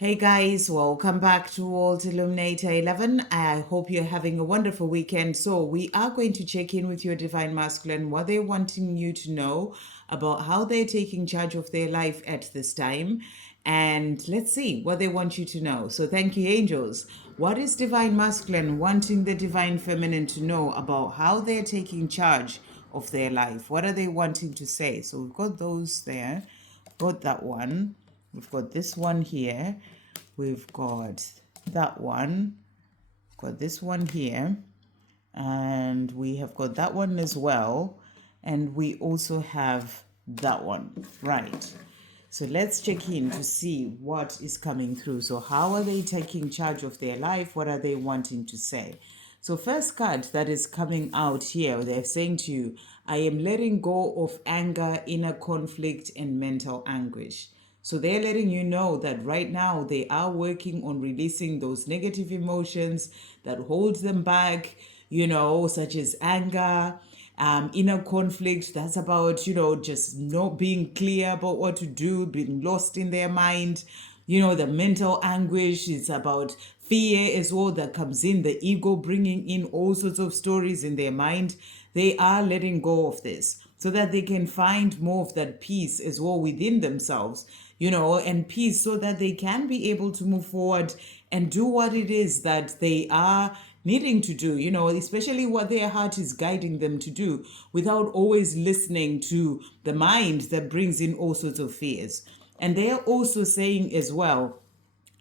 Hey guys, welcome back to World Illuminator 11. I hope you're having a wonderful weekend. So, we are going to check in with your Divine Masculine, what they're wanting you to know about how they're taking charge of their life at this time. And let's see what they want you to know. So, thank you, angels. What is Divine Masculine wanting the Divine Feminine to know about how they're taking charge of their life? What are they wanting to say? So, we've got those there, got that one. We've got this one here. We've got that one. Got this one here. And we have got that one as well. And we also have that one. Right. So let's check in to see what is coming through. So how are they taking charge of their life? What are they wanting to say? So first card that is coming out here, they're saying to you, I am letting go of anger, inner conflict, and mental anguish. So they're letting you know that right now they are working on releasing those negative emotions that hold them back, such as anger, inner conflict. That's about, just not being clear about what to do, being lost in their mind. The mental anguish is about fear as well that comes in, the ego bringing in all sorts of stories in their mind. They are letting go of this so that they can find more of that peace as well within themselves, and peace so that they can be able to move forward and do what it is that they are needing to do, especially what their heart is guiding them to do without always listening to the mind that brings in all sorts of fears. And they're also saying as well,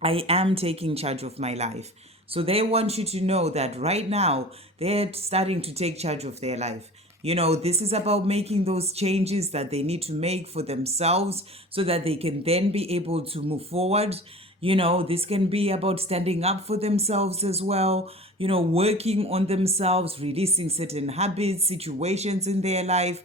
I am taking charge of my life. So they want you to know that right now they're starting to take charge of their life. This is about making those changes that they need to make for themselves so that they can then be able to move forward. This can be about standing up for themselves as well, working on themselves, releasing certain habits, situations in their life,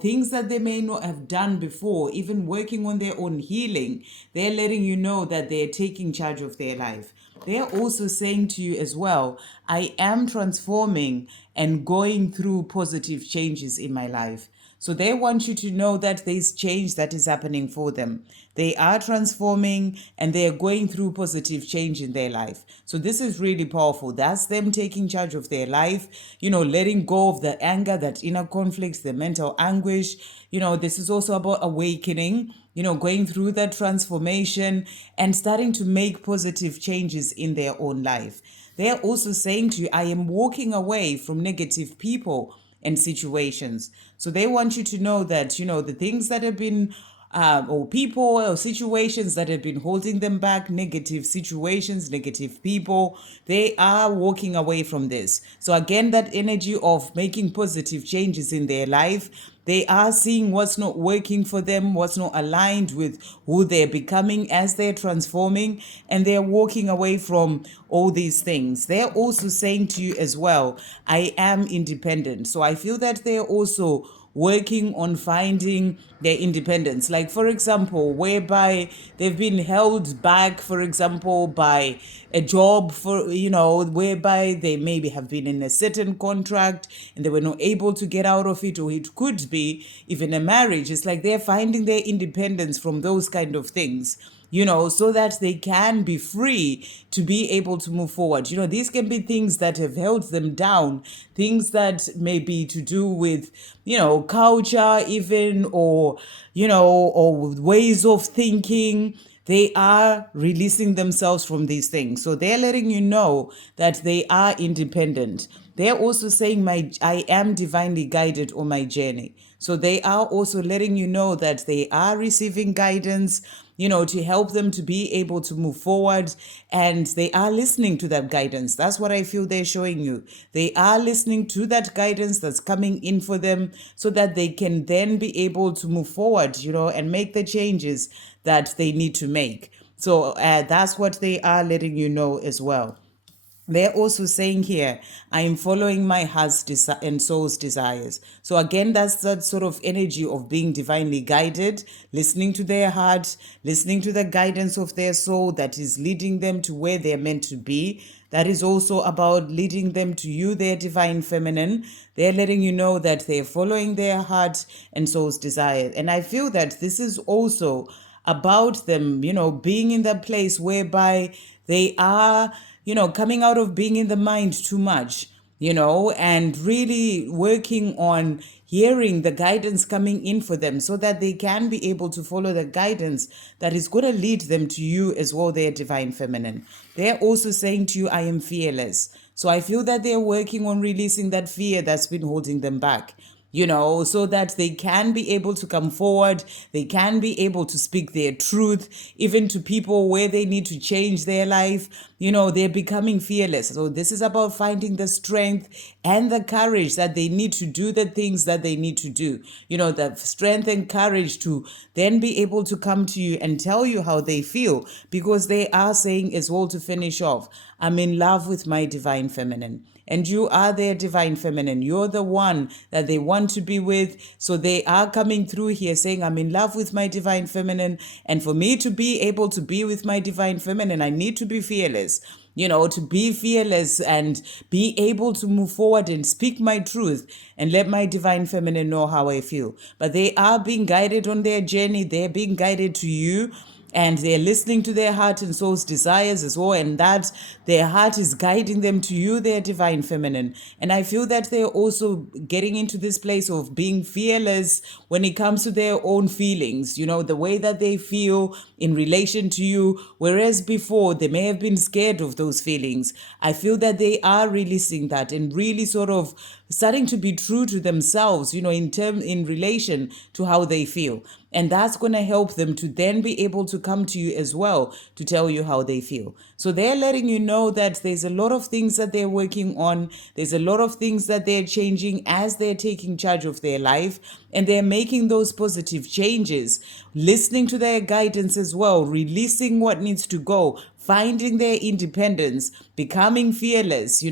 things that they may not have done before, even working on their own healing. They're letting you know that they're taking charge of their life. They're also saying to you as well, I am transforming and going through positive changes in my life. So they want you to know that there's change that is happening for them. They are transforming and they are going through positive change in their life. So this is really powerful. That's them taking charge of their life, letting go of the anger, that inner conflicts, the mental anguish. This is also about awakening, going through that transformation and starting to make positive changes in their own life. They're also saying to you, I am walking away from negative people and situations. So they want you to know that, the things that have been, or people or situations that have been holding them back, negative situations, negative people, they are walking away from this. So again, that energy of making positive changes in their life, they are seeing what's not working for them, what's not aligned with who they're becoming as they're transforming, and they're walking away from all these things. They're also saying to you as well, I am independent. So I feel that they're also working on finding their independence. Like, for example, whereby they've been held back, for example, by a job, for whereby they maybe have been in a certain contract and they were not able to get out of it, or it could be even a marriage. It's like they're finding their independence from those kind of things, so that they can be free to be able to move forward. These can be things that have held them down, things that may be to do with, culture even, or, or ways of thinking. They are releasing themselves from these things. So they're letting you know that they are independent. They're also saying, I am divinely guided on my journey. So they are also letting you know that they are receiving guidance, to help them to be able to move forward. And they are listening to that guidance. That's what I feel they're showing you. They are listening to that guidance that's coming in for them so that they can then be able to move forward, and make the changes that they need to make. So that's what they are letting you know as well. They're also saying here, I am following my heart's and soul's desires. So again, that's that sort of energy of being divinely guided, listening to their heart, listening to the guidance of their soul that is leading them to where they're meant to be. That is also about leading them to you, their divine feminine. They're letting you know that they're following their heart and soul's desires. And I feel that this is also about them, being in that place whereby they are, coming out of being in the mind too much, and really working on hearing the guidance coming in for them so that they can be able to follow the guidance that is going to lead them to you as well, their divine feminine. They're also saying to you, I am fearless. So I feel that they're working on releasing that fear that's been holding them back, so that they can be able to come forward, they can be able to speak their truth, even to people where they need to change their life. They're becoming fearless. So this is about finding the strength and the courage that they need to do the things that they need to do. The strength and courage to then be able to come to you and tell you how they feel, because they are saying as well, to finish off, I'm in love with my divine feminine. And you are their divine feminine. You're the one that they want to be with. So they are coming through here saying, I'm in love with my divine feminine. And for me to be able to be with my divine feminine, I need to be fearless. To be fearless and be able to move forward and speak my truth and let my divine feminine know how I feel. But they are being guided on their journey. They're being guided to you. And they're listening to their heart and soul's desires as well, and that their heart is guiding them to you, their divine feminine. And I feel that they're also getting into this place of being fearless when it comes to their own feelings, the way that they feel in relation to you, whereas before they may have been scared of those feelings. I feel that they are releasing that and really sort of starting to be true to themselves, in relation to how they feel. And that's going to help them to then be able to come to you as well to tell you how they feel. So they're letting you know that there's a lot of things that they're working on. There's a lot of things that they're changing as they're taking charge of their life. And they're making those positive changes, listening to their guidance as well, releasing what needs to go, finding their independence, becoming fearless,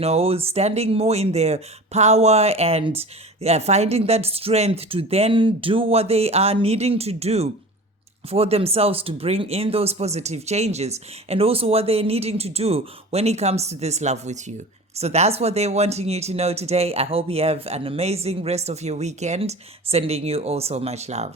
standing more in their power and finding that strength to then do what they are needing to do for themselves to bring in those positive changes, and also what they're needing to do when it comes to this love with you. So that's what they're wanting you to know today. I hope you have an amazing rest of your weekend. Sending you all so much love.